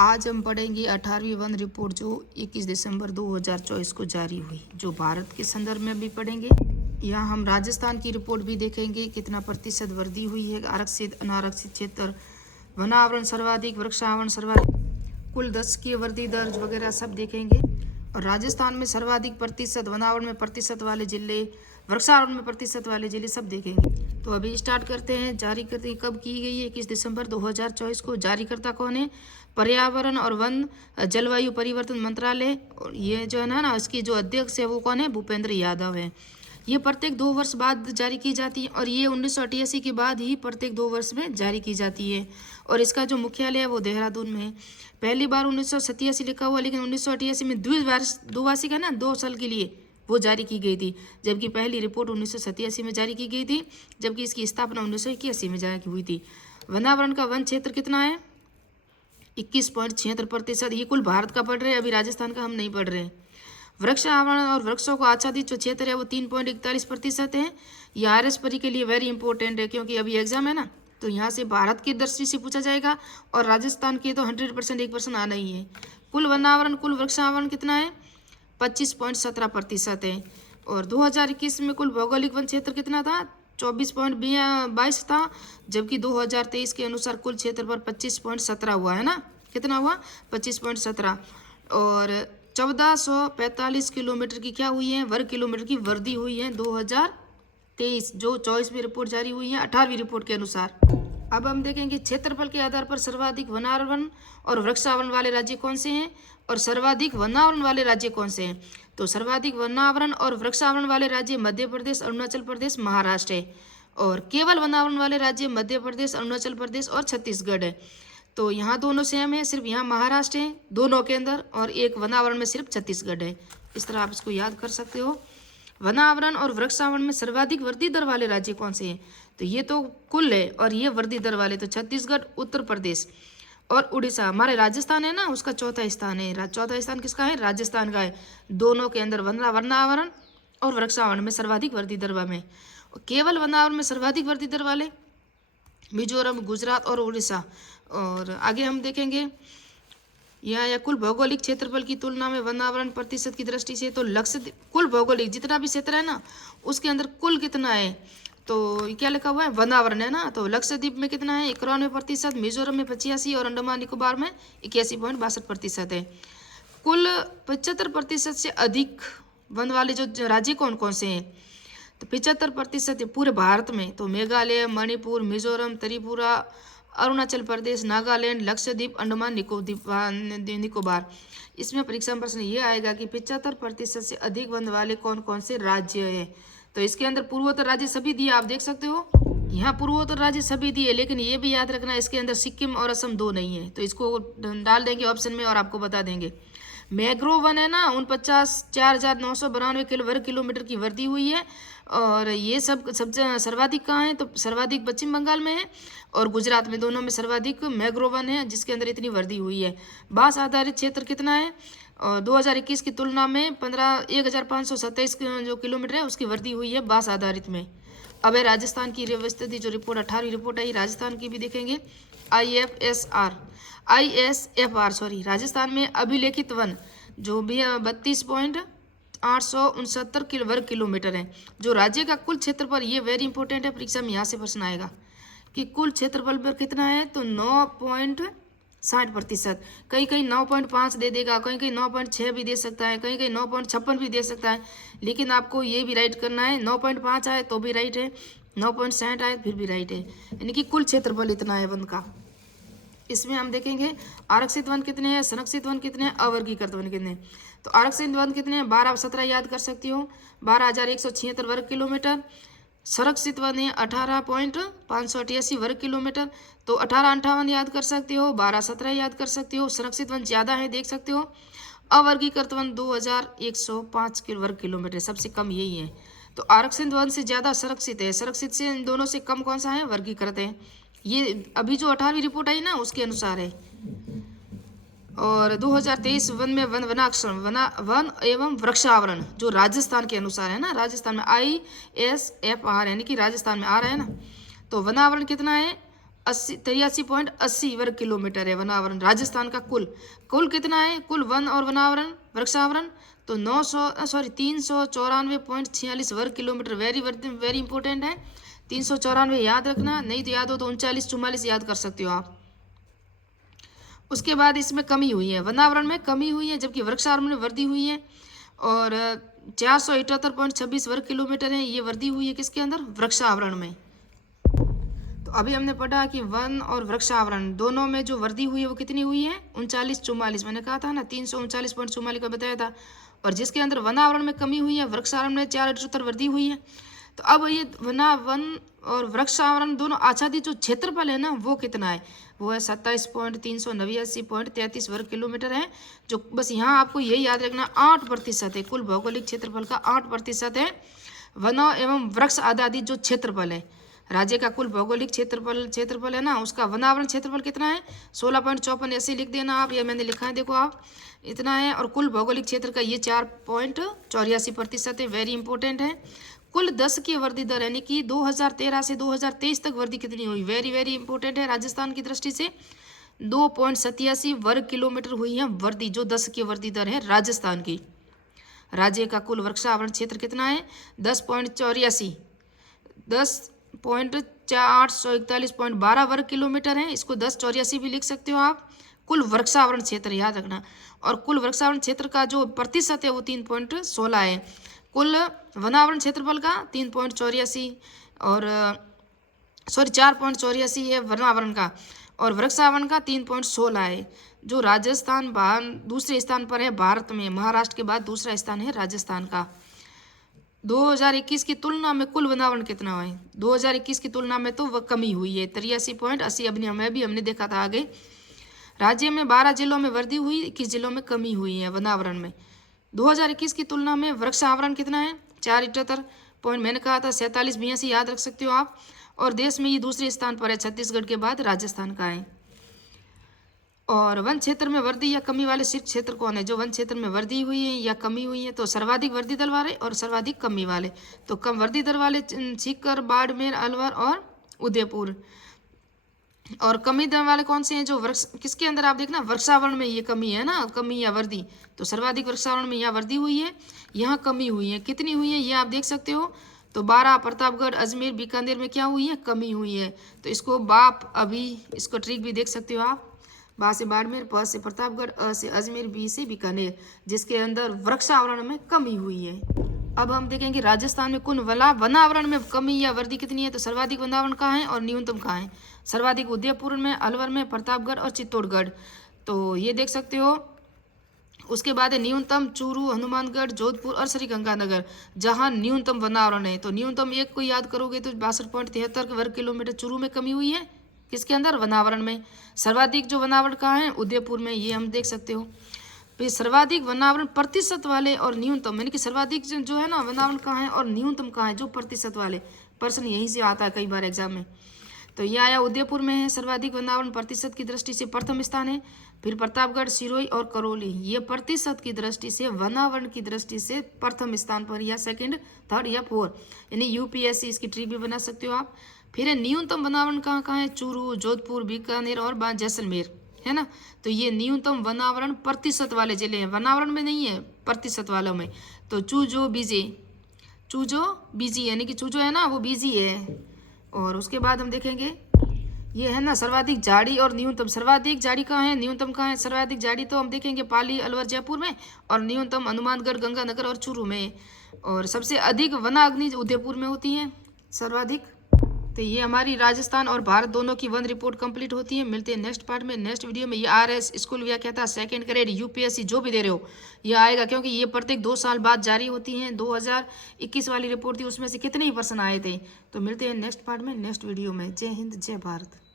आज हम पढ़ेंगे 18वीं वन रिपोर्ट जो 21 दिसंबर 2024 को जारी हुई, जो भारत के संदर्भ में भी पढ़ेंगे। यहाँ हम राजस्थान की रिपोर्ट भी देखेंगे, कितना प्रतिशत वृद्धि हुई है, आरक्षित अनारक्षित क्षेत्र, वनावरण सर्वाधिक, वृक्षावरण सर्वाधिक, कुल 10 की वृद्धि दर वगैरह सब देखेंगे। और राजस्थान में सर्वाधिक प्रतिशत, वनावरण में प्रतिशत वाले जिले, वृक्षारोपण में प्रतिशत वाले जिले सब देखेंगे। तो अभी स्टार्ट करते हैं। जारी करते कब की गई है? 21 दिसंबर 2024 को। जारीकर्ता कौन है? पर्यावरण और वन जलवायु परिवर्तन मंत्रालय। और ये जो है ना इसकी जो अध्यक्ष है वो कौन है? भूपेंद्र यादव है। ये प्रत्येक 2 वर्ष बाद जारी की जाती है और ये 1988 के बाद ही प्रत्येक 2 वर्ष में जारी की जाती है। और इसका जो मुख्यालय है वो देहरादून में है। पहली बार 1987 लिखा हुआ, लेकिन 1988 में द्विवार्षिक है ना, 2 साल के लिए वो जारी की गई थी, जबकि पहली रिपोर्ट 1987 में जारी की गई थी, जबकि इसकी स्थापना 1981 में जारी हुई थी। वनावरण का वन क्षेत्र कितना है? 21.76%। ये कुल भारत का पढ़ रहे हैं, अभी राजस्थान का हम नहीं पढ़ रहे हैं। वृक्षावरण और वृक्षों को आच्छादित जो क्षेत्र है वो 3.41% है। ये RS परी के लिए वेरी इंपॉर्टेंट है, क्योंकि अभी एग्जाम है ना, तो यहाँ से भारत की दृष्टि से पूछा जाएगा और राजस्थान के तो 100% 1% आना ही है। कुल वनावरण, कुल वृक्षावरण कितना है? 25.17% है। और 2021 में कुल भौगोलिक वन क्षेत्र कितना था? 24.22 था, जबकि 2023 के अनुसार कुल क्षेत्र पर 25.17 हुआ है ना। कितना हुआ? 25.17। और 1445 किलोमीटर की क्या हुई है? वर्ग किलोमीटर की वृद्धि हुई है 2023, जो 24वीं रिपोर्ट जारी हुई है 18वीं रिपोर्ट के अनुसार। अब हम देखेंगे क्षेत्रफल के आधार पर सर्वाधिक वनावरण और वृक्षावरण वाले राज्य कौन से हैं और सर्वाधिक वनावरण वाले राज्य कौन से हैं। तो सर्वाधिक वनावरण और वृक्षावरण वाले राज्य मध्य प्रदेश, अरुणाचल प्रदेश, महाराष्ट्र है। और केवल वनावरण वाले राज्य मध्य प्रदेश, अरुणाचल प्रदेश और छत्तीसगढ़ है। तो यहाँ दोनों सेम है, सिर्फ यहाँ महाराष्ट्र है दोनों के अंदर, और एक वनावरण में सिर्फ छत्तीसगढ़ है। इस तरह आप इसको याद कर सकते हो। वनावरण और वृक्षावरण में सर्वाधिक वृद्धि दर वाले राज्य कौन से हैं? तो ये तो कुल है, और ये वृद्धि दर वाले तो छत्तीसगढ़, उत्तर प्रदेश और उड़ीसा। हमारे राजस्थान है ना, उसका चौथा स्थान है। चौथा स्थान किसका है? राजस्थान का है। दोनों के अंदर वनावरण और वृक्षावरण में सर्वाधिक वृद्धि दर में। केवल वनावरण में सर्वाधिक वृद्धि दर वाले मिजोरम, गुजरात और उड़ीसा। और आगे हम देखेंगे या कुल भौगोलिक क्षेत्रफल की तुलना में वनावरण प्रतिशत की दृष्टि से, तो लक्षद्वीप कुल भौगोलिक जितना भी क्षेत्र है ना उसके अंदर कुल कितना है? तो क्या लिखा हुआ है? वनावरण है ना। तो लक्षद्वीप में कितना है? 91%, मिजोरम में 85 और अंडमान निकोबार में 81.62% है। कुल 75% से अधिक वन वाले जो राज्य कौन कौन से हैं? तो 75% पूरे भारत में। तो मेघालय, मणिपुर, मिजोरम, त्रिपुरा, अरुणाचल प्रदेश, नागालैंड, लक्षद्वीप, अंडमान निकोबार। इसमें परीक्षा में प्रश्न ये आएगा कि 75% से अधिक वन वाले कौन कौन से राज्य है। तो इसके अंदर पूर्वोत्तर राज्य सभी दिए, आप देख सकते हो यहाँ पूर्वोत्तर राज्य सभी दिए, लेकिन ये भी याद रखना इसके अंदर सिक्किम और असम 2 नहीं है। तो इसको डाल देंगे ऑप्शन में और आपको बता देंगे। मैंग्रोव वन है ना, 49,992 वर्ग किलोमीटर की वृद्धि हुई है। और ये सब सर्वाधिक कहाँ है? तो सर्वाधिक पश्चिम बंगाल में है और गुजरात में, दोनों में सर्वाधिक मैंग्रोव वन है, जिसके अंदर इतनी वृद्धि हुई है। बांस आधारित क्षेत्र कितना है? 2021 की तुलना में 1527 जो किलोमीटर है उसकी वृद्धि हुई है बांस आधारित में। अब है राजस्थान की व्यवस्थित जो रिपोर्ट 18वीं रिपोर्ट आई, राजस्थान की भी देखेंगे। ISFR राजस्थान में अभिलेखित वन जो भी 32.869 वर्ग किलोमीटर है। जो राज्य का कुल क्षेत्रफल, ये वेरी इंपॉर्टेंट है, परीक्षा में यहाँ से प्रश्न आएगा कि कुल क्षेत्रफल पर कितना है? तो 9.60%। कहीं कहीं 9.5 दे देगा, कहीं कहीं 9.6 भी दे सकता है, कहीं कहीं 9.56 भी दे सकता है, लेकिन आपको ये भी राइट करना है। 9.5 आए तो भी राइट है, 9.60 आए फिर भी राइट है, यानी कि कुल क्षेत्रफल इतना है वन का। इसमें हम देखेंगे आरक्षित वन कितने हैं, संरक्षित वन कितने हैं, अवर्गीकृत वन कितने हैं। तो आरक्षित वन कितने हैं? 12 17 याद कर सकती हो, 12,176 वर्ग किलोमीटर। संरक्षित वन है 18.588 वर्ग किलोमीटर। तो 1858 याद कर सकते हो, 12 17 याद कर सकते हो। संरक्षित वन ज़्यादा है, देख सकते हो। अवर्गीकृत वन 2105 वर्ग किलोमीटर, सबसे कम यही है। तो आरक्षित वन से ज़्यादा संरक्षित है, संरक्षित से इन दोनों से कम कौन सा है? वर्गीकृत है। ये अभी जो 18वीं रिपोर्ट आई ना उसके अनुसार है। और 2023 वन में वन एवं वृक्षावरण जो राजस्थान के अनुसार है ना, राजस्थान में ISFR यानी कि राजस्थान में आ रहा है ना। तो वनावरण कितना है? 83.80 वर्ग किलोमीटर है वनावरण राजस्थान का। कुल कितना है, कुल वन और वनावरण वृक्षावरण तो 394.46 वर्ग किलोमीटर। वेरी इंपॉर्टेंट है, 394 याद रखना, नहीं तो याद हो तो 39-44 याद कर सकते हो आप। उसके बाद इसमें कमी हुई है, वनावरण में कमी हुई है जबकि वृक्षावरण में वृद्धि हुई है। और 478.26 वर्ग किलोमीटर है, ये वृद्धि हुई है किसके अंदर, वृक्षावरण में। तो अभी हमने पढ़ा कि वन और वृक्षावरण दोनों में जो वृद्धि हुई है वो कितनी हुई है, 39-44। मैंने कहा था ना 339.44 का बताया था। और जिसके अंदर वनावरण में कमी हुई है, वृक्षावरण में 478 वृद्धि हुई है। तो अब ये वन और वृक्षावरण दोनों आच्छादित जो क्षेत्रफल है ना वो कितना है, वो है 27.389.33 वर्ग किलोमीटर है। जो बस यहाँ आपको यही याद रखना 8% है, कुल भौगोलिक क्षेत्रफल का 8% है वनों एवं वृक्ष आधारित जो क्षेत्रफल है। राज्य का कुल भौगोलिक क्षेत्रफल है ना, उसका वनावरण क्षेत्रफल कितना है, 16.54। ऐसे लिख देना आप, ये मैंने लिखा है देखो आप, इतना है। और कुल भौगोलिक क्षेत्र का ये 4.84% है, वेरी इंपॉर्टेंट है। कुल 10 की वृद्धि दर यानी कि 2013 से 2023 तक वृद्धि कितनी हुई, वेरी इंपॉर्टेंट है राजस्थान की दृष्टि से, 2.87 वर्ग किलोमीटर हुई है वृद्धि, जो 10 की वृद्धि दर है राजस्थान की। राज्य का कुल वृक्षावरण क्षेत्र कितना है, 10.841.12 वर्ग किलोमीटर है। इसको 1084 भी लिख सकते हो आप, कुल वृक्षावरण क्षेत्र याद रखना। और कुल वृक्षावरण क्षेत्र का जो प्रतिशत है वो 3.16 है। कुल वनावरण क्षेत्रफल का 3.84 और 4.84 है वनावरण का, और वृक्षावरण का 3.16 है। जो राजस्थान दूसरे स्थान पर है भारत में, महाराष्ट्र के बाद दूसरा स्थान है राजस्थान का। 2021 की तुलना में कुल वनावरण कितना है, 2021 की तुलना में तो वह कमी हुई है 83.80। हमने देखा था आगे। राज्य में 12 जिलों में वृद्धि हुई, 21 जिलों में कमी हुई है वनावरण में। 2021 की तुलना में वृक्षावरण कितना है, 478 मैंने कहा था 47-82 याद रख सकते हो आप। और देश में ये दूसरे स्थान पर है, छत्तीसगढ़ के बाद राजस्थान का है। और वन क्षेत्र में वृद्धि या कमी वाले शीर्ष क्षेत्र कौन है, जो वन क्षेत्र में वृद्धि हुई है या कमी हुई है, तो सर्वाधिक वृद्धि दर वाले और सर्वाधिक कमी वाले। तो कम वृद्धि दर वाले सीकर, बाड़मेर, अलवर और उदयपुर। और कमी दर वाले कौन से हैं, जो वृक्ष किसके अंदर आप देखना वृक्षावरण में ये कमी है ना, कमी या वृद्धि। तो सर्वाधिक वृक्षावरण में यहाँ वृद्धि हुई है, यहाँ कमी हुई है। कितनी हुई है ये आप देख सकते हो। तो 12 प्रतापगढ़, अजमेर, बीकानेर में क्या हुई है, कमी हुई है। तो इसको बाप अभी इसको ट्रिक भी देख सकते हो आप, बा से बाड़मेर, प से प्रतापगढ़, अ से अजमेर, बी से बीकानेर, जिसके अंदर वृक्षावरण में कमी हुई है। अब हम देखेंगे राजस्थान में कुल वनावरण में कमी या वृद्धि कितनी है। तो सर्वाधिक वनावरण कहाँ है और न्यूनतम कहाँ है, सर्वाधिक उदयपुर में, अलवर में, प्रतापगढ़ और चित्तौड़गढ़। तो ये देख सकते हो। उसके बाद है न्यूनतम चूरू, हनुमानगढ़, जोधपुर और श्रीगंगानगर, जहाँ न्यूनतम वनावरण है। तो न्यूनतम एक को याद करोगे तो 62.73 वर्ग किलोमीटर चूरू में कमी हुई है, किसके अंदर वनावरण में। सर्वाधिक जो वनावरण कहाँ है, उदयपुर में, ये हम देख सकते हो। फिर सर्वाधिक वनावरण प्रतिशत वाले और न्यूनतम, यानी कि सर्वाधिक जो है ना वनावरण कहाँ है और न्यूनतम कहाँ है, जो प्रतिशत वाले, प्रश्न यहीं से आता है कई बार एग्जाम में। तो ये आया उदयपुर में है, सर्वाधिक वनावरण प्रतिशत की दृष्टि से प्रथम स्थान है। फिर प्रतापगढ़, सिरोही और करौली, ये प्रतिशत की दृष्टि से, वनावरण की दृष्टि से प्रथम स्थान पर, या सेकंड, थर्ड या फोर्थ, यानी यूपीएससी इसकी ट्रिक भी बना सकते हो आप। फिर है न्यूनतम वनावरण कहाँ कहाँ है, चूरू, जोधपुर, बीकानेर और जैसलमेर, है ना। तो ये न्यूनतम वनावरण प्रतिशत वाले जिले हैं, वनावरण में नहीं है, प्रतिशत वालों में। तो चूजो बीजी यानी कि चूजो है ना वो बीजी है। और उसके बाद हम देखेंगे ये है ना सर्वाधिक झाड़ी और न्यूनतम, सर्वाधिक झाड़ी कहाँ है, न्यूनतम कहाँ है। सर्वाधिक झाड़ी तो हम देखेंगे पाली, अलवर, जयपुर में, और न्यूनतम हनुमानगढ़, गंगानगर और चूरू में। और सबसे अधिक वनाग्नि उदयपुर में होती है सर्वाधिक। तो ये हमारी राजस्थान और भारत दोनों की वन रिपोर्ट कंप्लीट होती है। मिलते हैं नेक्स्ट पार्ट में, नेक्स्ट वीडियो में। ये आरएस स्कूल व्याख्याता सेकंड ग्रेड यूपीएससी जो भी दे रहे हो ये आएगा, क्योंकि ये प्रत्येक 2 साल बाद जारी होती हैं। 2021 वाली रिपोर्ट थी, उसमें से कितने ही प्रश्न आए थे। तो मिलते हैं नेक्स्ट पार्ट में, नेक्स्ट वीडियो में। जय हिंद, जय भारत।